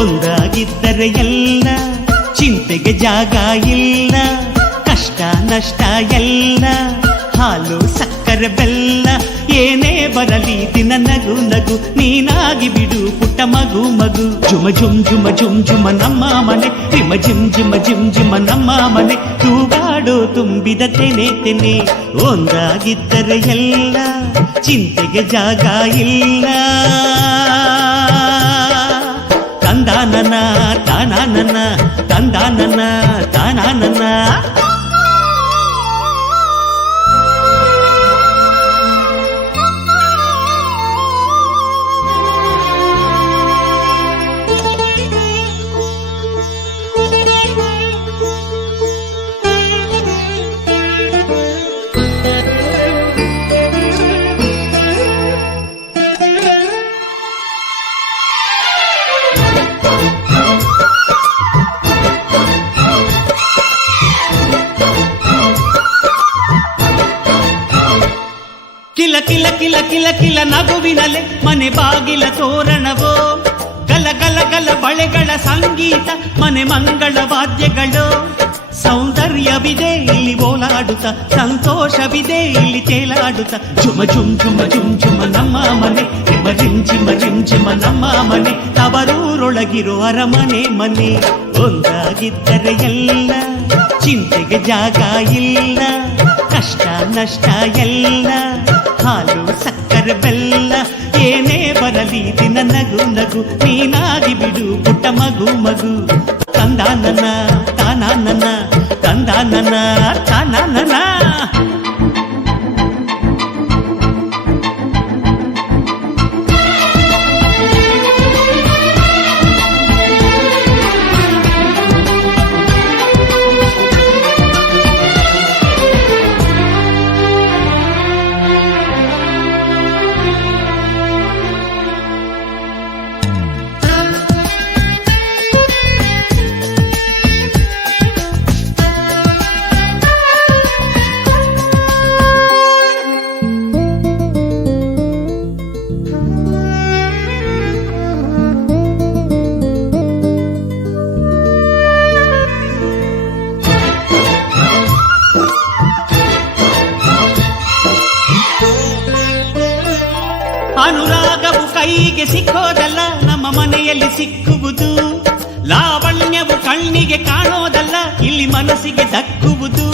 ಒಂದಾಗಿದ್ದರೆ ಎಲ್ಲ ಚಿಂತೆಗೆ ಜಾಗ ಇಲ್ಲ, ಕಷ್ಟ ನಷ್ಟ ಎಲ್ಲ ಹಾಲು ಸಕ್ಕರೆ ಬೆಲ್ಲ ಏನೇ ಬರಲಿ ದಿನ ನಗು ನಗು ನೀನಾಗಿ ಬಿಡು ಪುಟ್ಟ ಮಗು ಮಗು. ಜುಮ ಜುಮ್ ಜುಮ ಜುಮ್ ಜುಮ ನಮ್ಮ ಮನೆ, ರಿಮ ಜಿಮ್ ಜಿಮ ಜಿಮ್ ಜಿಮ ನಮ್ಮ ಮನೆ, ತೂಗಾಡೋ ತುಂಬಿದ ತೆನೆ ತೆನೆ. ಒಂದಾಗಿದ್ದರೆ ಎಲ್ಲ ಚಿಂತೆಗೆ ಜಾಗ ಇಲ್ಲ. ತಂದಾನನ ತಾನಾನನ ತಂದಾನನ ತಾನಾನನ. ಕಿಲ ಕಿಲ ಕಿಲ ಕಿಲ ಕಿಲ ನಗುವಿನಲೆ ಮನೆ ಬಾಗಿಲ ತೋರಣವೋ, ಗಲ ಗಲ ಗಲ ಬಳೆಗಳ ಸಂಗೀತ ಮನೆ ಮಂಗಳ ವಾದ್ಯಗಳು. ಸೌಂದರ್ಯವಿದೆ ಇಲ್ಲಿ ಓಲಾಡುತ್ತ, ಸಂತೋಷವಿದೆ ಇಲ್ಲಿ ತೇಲಾಡುತ್ತ. ಜುಮ ಜುಮ್ ಜುಮ ಜುಮ್ ಜುಮ ನಮ್ಮ ಮನೆ, ರಿಮ ರಿಮ್ ಜಿಮ ರಿಮ್ ಜಿಮ ನಮ್ಮ ಮನೆ, ತವರೂರೊಳಗಿರೋ ಅರಮನೆ ಮನೆ. ಒಂದಾಗಿದ್ದರೆ ಎಲ್ಲ ಚಿಂತೆಗೆ ಜಾಗ ಇಲ್ಲ, ಕಷ್ಟ ನಷ್ಟ ಎಲ್ಲ ಹಾಲು ಸಕ್ಕರೆ ಬೆಲ್ಲ ಏನೇ ಬರಲಿ ದಿನ ನಗು ನಗು ನೀನಾಗಿ ಬಿಡು ಪುಟ್ಟ ಮಗು ಮಗು. ತಂದಾನನ ತಾನಾನನ ತಂದಾನನ ತಾನಾನನ. ಅನುರಾಗವು ಕೈಗೆ ಸಿಕ್ಕೋದಲ್ಲ, ನಮ್ಮ ಮನೆಯಲ್ಲಿ ಸಿಕ್ಕುವುದು. ಲಾವಣ್ಯವು ಕಣ್ಣಿಗೆ ಕಾಣೋದಲ್ಲ, ಇಲ್ಲಿ ಮನಸ್ಸಿಗೆ ದಕ್ಕುವುದು.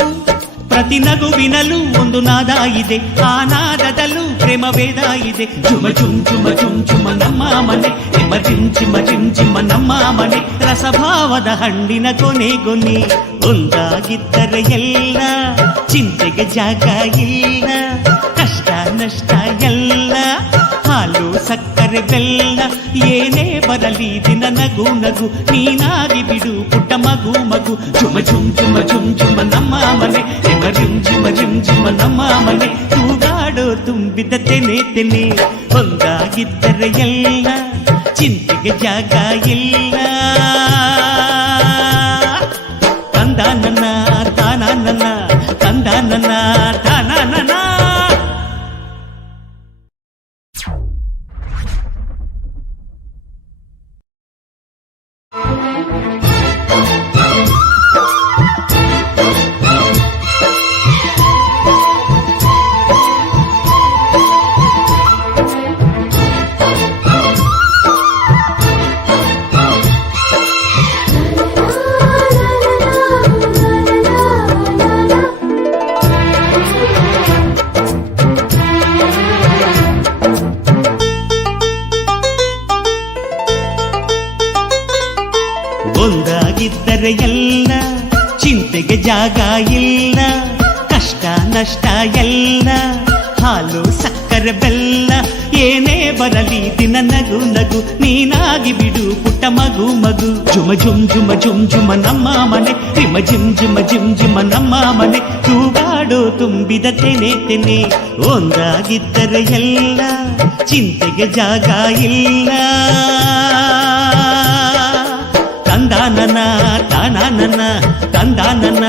ಪ್ರತಿ ನಗುವಿನಲ್ಲೂ ಒಂದು ನಾದ ಇದೆ, ಆ ನಾದದಲ್ಲೂ ಪ್ರೇಮ ವೇದ ಇದೆ. ಜುಮ ಜುಮ್ ಜುಮ ಜುಮ್ ಜುಮ ನಮ್ಮ ಮನೆ, ರಿಮ ಜಿಮ್ ಜಿಮ ಜಿಮ್ ಜಿಮ ನಮ್ಮ ಮನೆ, ರಸಭಾವದ ಹಣ್ಣಿನ ಕೊನೆ ಕೊನೆ. ಒಂದಾಗಿದ್ದರೆ ಎಲ್ಲ ಚಿಂತೆಗೆ ಜಾಗ ಇಲ್ಲ, ಕಷ್ಟ ನಷ್ಟ ಎಲ್ಲ ಹಾಲು ಸಕ್ಕರೆ ಬೆಲ್ಲ ಏನೇ ಬರಲಿ ದಿನ ನಗು ನಗು ನೀನಾಗಿ ಬಿಡು ಪುಟ್ಟ ಮಗು ಮಗು. ಜುಮ ಜುಮ್ ಜುಮ ಜುಮ್ ಜುಮ ನಮ್ಮ ಮನೆ, ರಿಮ ರಿಮ್ ಜಿಮ ರಿಮ್ ಜಿಮ ನಮ್ಮ ಮನೆ, ತೂಗಾಡೋ ತುಂಬಿದ ತೆನೆ ತೆನೆ. ಒಂದಾಗಿದ್ದರೆ ಎಲ್ಲ ಚಿಂತೆಗೆ ಜಾಗ ಇಲ್ಲ. ತಂದಾನನ ತಾನಾನನ ತಂದಾನನ ತಾನಾನನ. ಒಂದಾಗಿದ್ದರೆ ಎಲ್ಲ ಚಿಂತೆಗೆ ಜಾಗ ಇಲ್ಲ, ಕಷ್ಟ ನಷ್ಟ ಎಲ್ಲ ಹಾಲು ಸಕ್ಕರೆ ಬೆಲ್ಲ ಏನೇ ಬರಲಿ ದಿನ ನಗು ನಗು ನೀನಾಗಿ ಬಿಡು ಪುಟ್ಟ ಮಗು ಮಗು ಜುಮ ಜುಮ್ ಜುಮ ಜುಮ್ ಜುಮ ನಮ್ಮ ಮನೆ ರಿಮ ಜಿಮ್ ಜಿಮ ಜಿಮ್ ಜಿಮ ನಮ್ಮ ಮನೆ ತೂಗಾಡೋ ತುಂಬಿದ ತೆನೆ ತೆನೆ ಒಂದಾಗಿದ್ದರೆ ಎಲ್ಲ ಚಿಂತೆಗೆ ಜಾಗ ಇಲ್ಲ ತಂದಾನನ ತಾನಾನನ ತಂದಾನನ